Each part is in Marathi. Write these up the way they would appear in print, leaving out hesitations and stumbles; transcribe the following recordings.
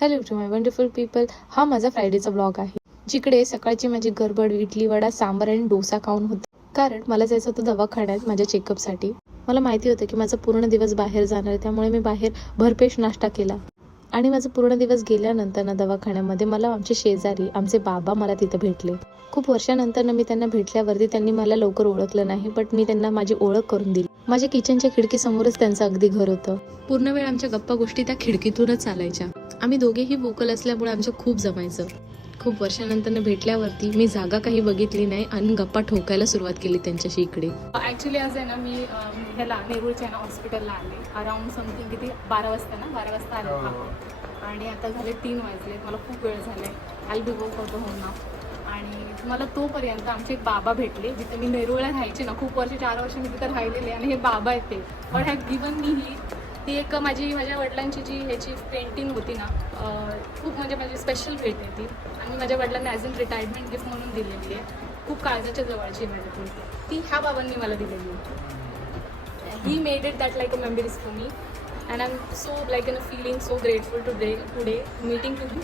Hello to my wonderful people. हा माझा फ्रायडेचा ब्लॉग आहे, जिकडे सकाळची माझी गडबड इडली वडा सांबार आणि डोसा खाऊन होतं. कारण मला जायचं होतं दवाखान्यात माझ्या चेकअपसाठी. मला माहिती होतं की माझा पूर्ण दिवस बाहेर जाणार आहे, त्यामुळे मी बाहेर भरपेश नाश्ता केला. आणि माझा पूर्ण दिवस गेल्यानंतर ना दवाखान्यामध्ये मला आमचे शेजारी आमचे बाबा मला तिथे भेटले. खूप वर्षानंतर ना मी त्यांना भेटल्यावरती त्यांनी मला लवकर ओळखलं नाही, बट मी त्यांना माझी ओळख करून दिली. माझ्या किचनच्या खिडकीसमोरच त्यांचं अगदी घर होतं. पूर्ण वेळ आमच्या गप्पा गोष्टी त्या खिडकीतूनच चालायच्या. आम्ही दोघेही वोकल असल्यामुळे आमचं खूप जमायचं. खूप वर्षानंतर भेटल्यावरती मी जागा काही बघितली नाही आणि गप्पा ठोकायला सुरुवात केली त्यांच्याशी इकडे. ॲक्च्युली आज आहे ना मी ह्याला नेरूळच्या ना हॉस्पिटलला आले अराउंड समथिंग किती 12 वाजता आले आणि आता झाले 3 वाजले. मला खूप वेळ झाला आहे. I be go for the home now. आणि मला तोपर्यंत आमचे एक बाबा भेटले जिथे मी नेरूळला राहायचे ना खूप वर्ष 4 वर्ष मी तिथे राहिलेले. आणि हे बाबा आहेत ते बट हॅव गिवन मी ही ती एक माझ्या वडिलांची जी ह्याची पेंटिंग होती ना, खूप म्हणजे माझी स्पेशल भेट आहे ती. आणि माझ्या वडिलांना ॲज इन रिटायरमेंट गिफ्ट म्हणून दिलेली आहे. खूप काळजाच्या जवळची माझ्या ती ह्या बाबांनी मला दिलेली आहे. He made it that like a memories for me and I am so like in a feeling so grateful today meeting to me.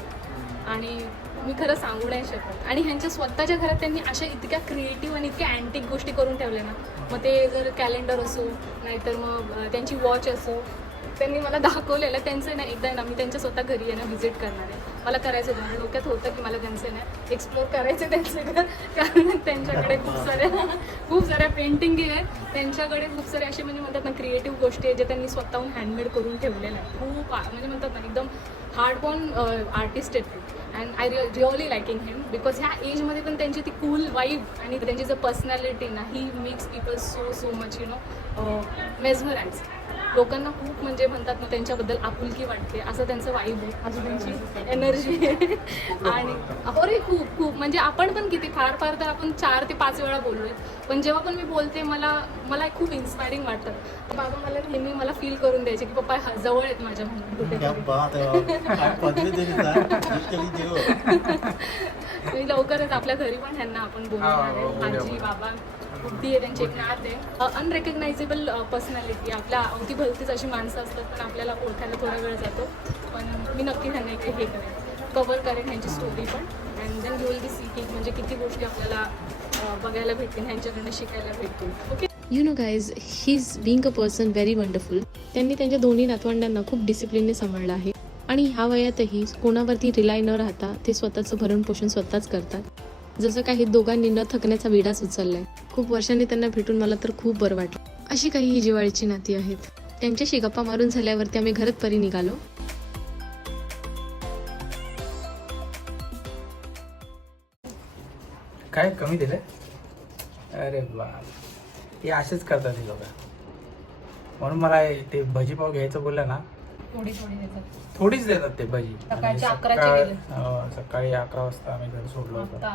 आणि मी खरं सांगू नाही शकत. आणि ह्यांच्या स्वतःच्या घरात त्यांनी अशा इतक्या क्रिएटिव्ह आणि इतक्या अँटिक गोष्टी करून ठेवल्या ना. मग ते जर कॅलेंडर असो नाहीतर मग त्यांची वॉच असो, त्यांनी मला दाखवलेलं. त्यांचं ना एकदा ना मी त्यांच्या स्वतः घरी आहे ना व्हिजिट करणार आहे. मला करायचं होतं, माझ्या डोक्यात होतं की मला त्यांचं ना एक्सप्लोअर करायचं त्यांचं घर. कारण त्यांच्याकडे खूप साऱ्या पेंटिंग आहेत. त्यांच्याकडे खूप सारे असे म्हणजे म्हणतात ना क्रिएटिव्ह गोष्टी आहेत ज्या त्यांनी स्वतःहून हँडमेड करून ठेवलेल्या आहेत. खूप म्हणजे म्हणतात ना एकदम हार्डबॉर्न आर्टिस्ट आहेत ते. And I really liking him because ह्या एजमध्ये पण त्यांची ती कूल वाईब आणि त्यांची जर पर्सनॅलिटी ना he makes people so much mesmerise. लोकांना खूप म्हणजे म्हणतात ना त्यांच्याबद्दल आपुलकी वाटते असं त्यांचं वाईब आहे, असं त्यांची एनर्जी आहे. आणि अरे खूप म्हणजे आपण पण किती फार तर आपण 4 ते 5 वेळा बोललोय, पण जेव्हा पण मी बोलते मला खूप इन्स्पायरिंग वाटतं. बाबा मला नेहमी मला फील करून द्यायचे की पप्पा जवळ आहेत माझ्या म्हणून मी लवकरच आपल्या घरी पण ह्यांना आपण बोलणार आहे. आजी बाबा बुद्धी आहे, त्यांची एक नात आहे. अनरेकग्नायझेबल पर्सनॅलिटी. आपल्या अवतीभवतीच अशी माणसं असतात पण आपल्याला ओळखायला थोडा वेळ जातो. पण मी नक्की त्यांना एक हे करेन, कव्हर करेन ह्यांची स्टोरी पण. And then you will be see की म्हणजे किती गोष्टी आपल्याला बघायला भेटतील, ह्यांच्याकडनं शिकायला भेटतील. Okay. You know guys, he is being a person very wonderful. त्यांनी त्यांच्या दोन्ही नातवंडांना खूप डिसिप्लिनने सांभाळलं आहे. आणि ह्या वयातही कोणावरती रिलाय न राहता ते स्वतःचं भरणपोषण स्वतःच करतात. जसं काही दोघांनी न थकण्याचा विडाच उचललाय. खूप वर्षांनी त्यांना भेटून मला तर खूप बरं वाटलं. अशी काही ही जिव्हाळ्याची नाती आहेत. त्यांच्याशी गप्पा मारून झाल्यावरती आम्ही घरात परी निघालो. काय कमी दिलंय? अरे बा, हे असेच करतात हे लोक. म्हणून मला ते भजी पाव घ्यायचं बोललं ना, थोडीच देतात ते भजी. सकाळी 11 वाजता आम्ही घर सोडलो होतं.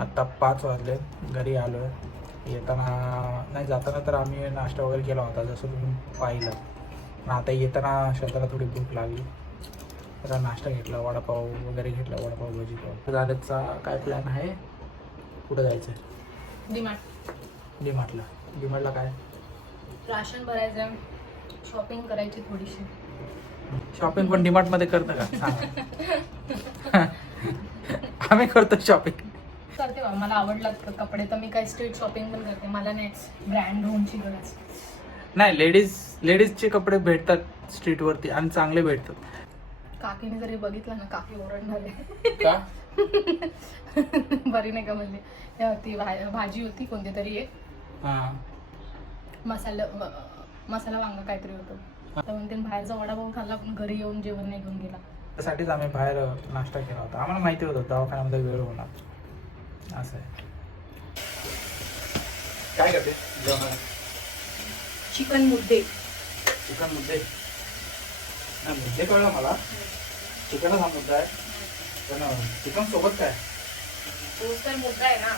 आत्ता 5 वाजले, घरी आलोय. येताना नाही, जाताना तर आम्ही नाश्ता वगैरे केला होता जसं तुम्ही पाहिलं. पण आता येताना श्रद्धाला थोडी भूक लागली, तर नाश्ता घेतला, वडापाव वगैरे घेतला, वडापाव भजी पाव. दादाचा काय प्लॅन आहे? कुठं जायचं आहे? डीमार्टला काय राशन भरायचं, शॉपिंग करायची थोडीशी. शॉपिंग पण डीमार्ट मध्ये करतं का? सांगा. आम्ही करतो शॉपिंग. करते बा, मला आवडलात कपडे तर मी काय स्ट्रीट शॉपिंग पण करते. मला नाही ब्रँड होऊनची गरज नाही. लेडीजचे कपडे भेटतात स्ट्रीटवरती आणि चांगले भेटतात. काकीने जरी बघितलं ना, काकी ओरडणार आहे. का? बरी नाही का म्हणले. ती भाजी होती कोणती तरी एक, मसाला वांगा काहीतरी होतं. तर म्हणते बाहेरचा वडापाव खाल्ला पण घरी येऊन जेवण नाही घेऊन गेला. त्यासाठीच आम्ही बाहेर नाश्ता केला होता. आम्हाला माहिती होतं दवाखान्यामध्ये वेळ होणार. असं आहे. काय करते जेवणाला? चिकन मुद्दे. नाही, मुद्दे कळलं मला. चिकनच हा मुद्दा आहे, पण चिकन सोबत काय? तोच तर मुद्दा आहे ना.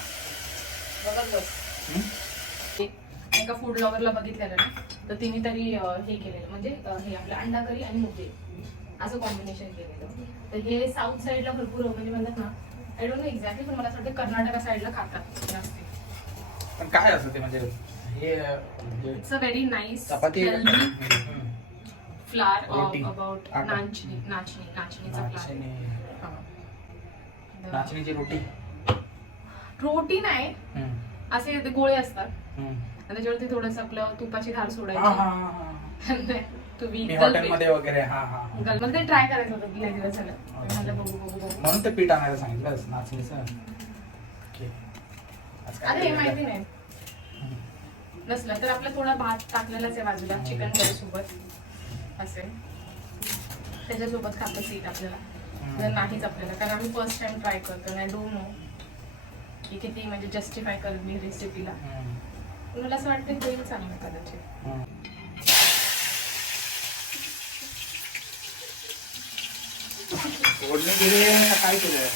बघत बस. एका फूड ब्लॉगरला बघितलेलं ना, तर तिने तरी हे केलेलं म्हणजे हे आपलं अंडा करी आणि मुद्दे असं कॉम्बिनेशन केलेलं. तर हे साऊथ साईडला भरपूर म्हणजे म्हणतात ना, आय डोंट नो एक्झॅक्टली, पण मला असं वाटतं कर्नाटका साईडला खातात जास्त. पण काय असं ते म्हणजे हे it's a very nice chapati flour roti. About atta. नाचणीचा फ्लार. नाचणीची रोटी. रोटी नाही, हम्म. असे ते गोळे असतात हम्म. आणि त्याच्यावरती थोडंसं आपलं तुपाची धार हा, सोडायची. हा, हा, हा. तुम्ही मी हॉटेलमध्ये वगैरे हा हा हा. मला ते ट्राय करायचं होतं लय दिवस झालं. म्हणलं बघू. म्हणून ते पीठ आणायला सांगितलं नाचणीचं. ओके. आज काय अरे हे केलं? माहिती नाही. नसलं तर आपलं थोडा भात टाकलेलाच आहे बाजूला चिकन करी सोबत असेल त्याच्यासोबत खातं सीट आपल्याला. जर नाहीच आपल्याला, कारण आम्ही फर्स्ट टाइम ट्राय करतो आणि आय डोंट नो की किती म्हणजे जस्टिफाय करेल मी रेसिपीला. मला असं वाटतं होईल चांगलं कदाचित. फोडणी दिली का काय केलं?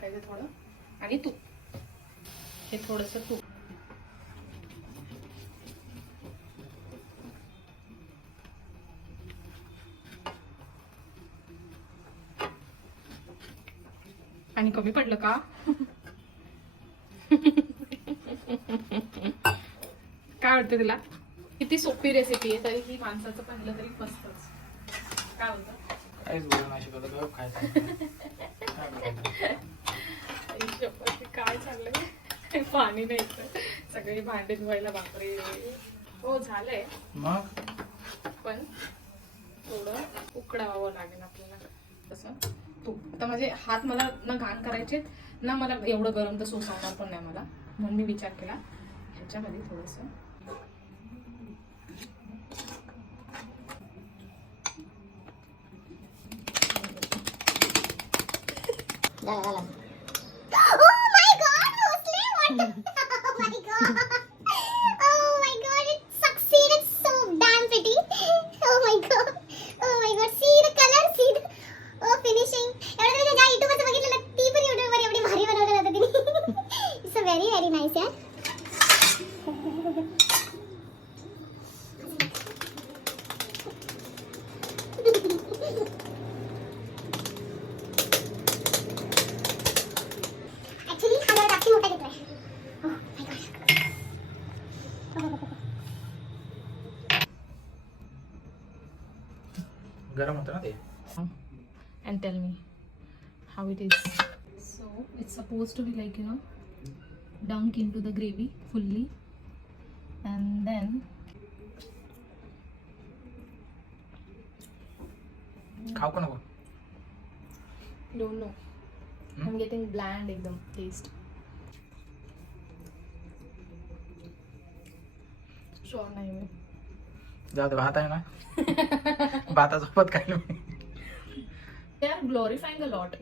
काय ते थोडं आणि तूप, हे थोडस तूप. आणि कमी पडलं का? काय वाटतं तुला? किती सोपी रेसिपी आहे, तरी ही माणसाचं पाहिलं तरी मस्तच. काय होतं? काहीच बोलू नाही शकत होतं, काय सांगू? काय चाललंय? पाणी नाही तर सगळी भांडे धुवायला. बापरे. हो झालंय, मग पण थोडं उकडावं लागेल आपल्याला. तसं तूप आता माझे हात मला ना घाण करायचे ना, मला एवढं गरम तर सोसावणार पण नाही मला, म्हणून मी विचार केला ह्याच्यामध्ये थोडस गरम होतं ना ते. and tell me how it is. So it's supposed to be like, you know, dunk into the gravy fully and then खाऊ का नको? don't know. I'm getting bland ekdam taste. Sure नाही मी. जाऊ दे, भात आहे ना. भातासोबत खायला मी. They are glorifying a lot.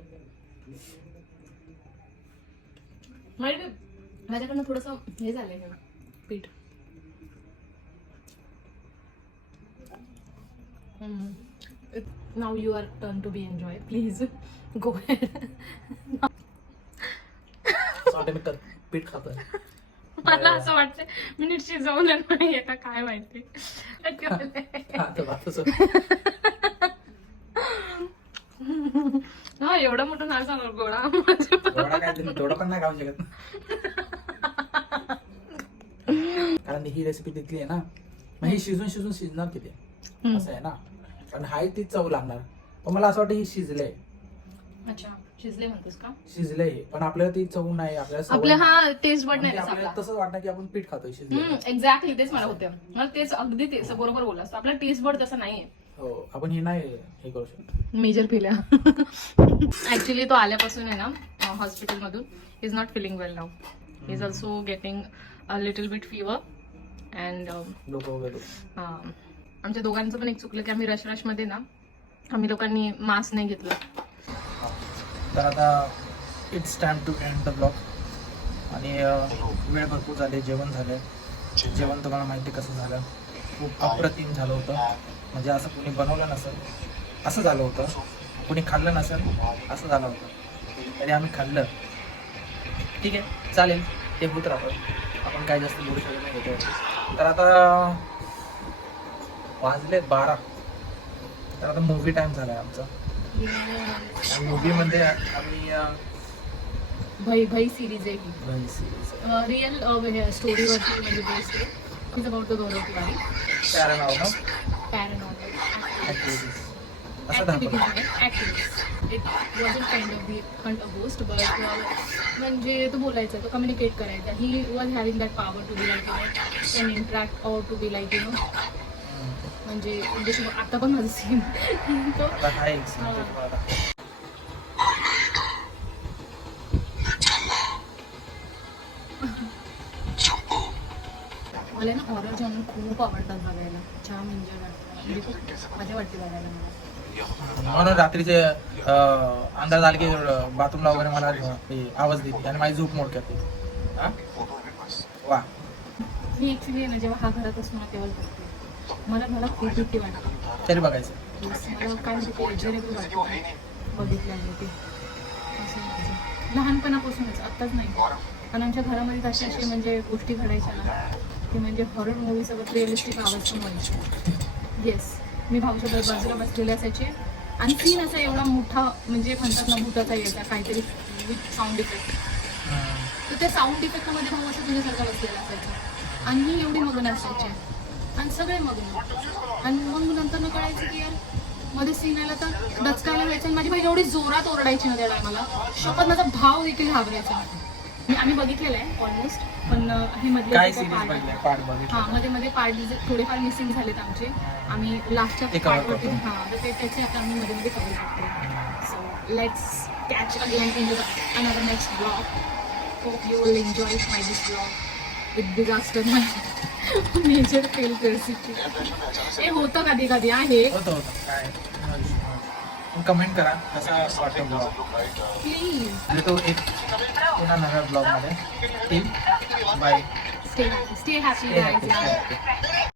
माझ्याकडनं थोडंसं हे झालंय ना पीठ. Now you are turn to be enjoy. Please go ahead. वाटतं मी पीठ खातोय. मला असं वाटतं मी नीट शिजवलं नाहीये का काय माहिती. आता भातासोबत. हा एवढा मोठा नाही सांगणार गोळा. थोडा काय तुम्ही थोडं पण नाही खाऊ शकत. कारण ही रेसिपी तिथली आहे ना, मग ही शिजून शिजणार किती असं आहे ना. पण हाय ती चव लागणार. पण मला असं वाटतं ही शिजलंय. अच्छा शिजले म्हणतोस का? शिजलंय पण आपल्याला ती चव नाही. आपल्याला आपल्या हा टेस्ट बड नाही आपल्याला तसंच वाटतं की आपण पीठ खातोय शिजलं. एक्झॅक्टली तेच मला होतं. मला तेच अगदी तेच बरोबर बोललास. आपला टेस्ट बड तसं नाहीये. हो आपण हे नाही हे करू शकतो. मेजर फिल्या. ऍक्च्युली तो आल्यापासून आहे ना हॉस्पिटल मधून is not filling well now. He is also getting a little bit fever and डोकं वगैरे. आमच्या दोघांचं पण एक चुकलं की आम्ही रश मध्ये ना आम्ही लोकांनी मास्क नाही घेतलं. तर आता it's time to end the blog. आणि वेळ भरपूर झाले, जेवण झालं. जेवण तुम्हाला माहिती कसं झालं, खूप अप्रतिम झालं होतं. म्हणजे असं कोणी बनवलं नसेल असं झालं होतं, कोणी खाल्लं नसेल असं झालं होतं. तरी आम्ही खाल्लं. ठीक आहे चालेल, ते होत राहतं. आपण काय जास्त बोलू शकत नाही त्याच्यावर. तर आता वाजलेत 12. तर आता मूवी टाईम झाला आहे आमचा. मूवीमध्ये आम्ही भई सिरीज आहे ही रिअल स्टोरीवरती म्हणजे बेस्ड आहे. Is about the Gaurav Tiwari. Paranormal असं ॲक्टिव्हिटीज दाखवलं. आहे activities. It wasn't kind of the hunt a ghost but म्हणजे तो बोलायचा, तो कम्युनिकेट करायचा. He was having that power to be like can interact or to be like म्हणजे जशी आता पण माझं सीन तो आता हा एक scene आहे तुम्हाला. मला ना हॉरर जॉनर खूप आवडतात बघायला. छान म्हणजे खूप मजा वाटते बघायला मला. म्हणून रात्रीचे अंदाज आले की बाथरूमला वगैरे मला ते आवाज देते आणि माझी झोप मोड करते. हा? वा. मी ॲक्च्युली ना जेव्हा हा घरात असतो ना तेव्हा बघते. मला खूप भीती वाटते. तरी बघायचं. मला काय म्हणते एजरेबल वाटते बघितल्याने ते असं म्हणजे लहानपणापासूनच आत्ताच नाही. कारण आमच्या घरामध्ये असे असे म्हणजे गोष्टी घडायच्या ना की म्हणजे हॉरर मूवीसोबत रिअलिस्टिक आवाज पण व्हायचे. येस, मी भाऊच्या बाजूला बसलेले असायचे आणि सीन असा एवढा मोठा म्हणजे म्हणतात ना भूताचा यायचा काहीतरी विथ साऊंड इफेक्ट. तर त्या साऊंड इफेक्टमध्ये भाऊ असं तुझ्यासारखा बसलेला असायचा आणि मी एवढी मगन असायचे आणि सगळे मगन. आणि मग नंतर न कळायचं की यार मध्ये सीन आला तर डचकायला व्हायचं आणि माझी बहीण एवढी जोरात ओरडायची ना त्या टायमाला. शपथ माझा भाव देखील घाबरायचा. आम्ही बघितलेलं आहे ऑलमोस्ट, पण हे मध्ये काय सिरीज बघितलं? पार्ट बघितलं. हां मध्ये पार्ट थोडेफार मिसिंग झालेत आमचे. आम्ही लास्टच्या ते cover पार्टवरती करतो. हां तर त्याचे आता आम्ही मध्ये कवर करतो. So let's catch again in another next blog. Hope you will enjoy my this blog with disaster my major fail परिस्थिती. हे होतं कधी कधी आहे. होतं काय कमेंट करा कसा वाटतो ब्लॉग. प्लीज म्हणजे तो एक पुन्हा नव्या ब्लॉगमध्ये बाय. stay happy guys.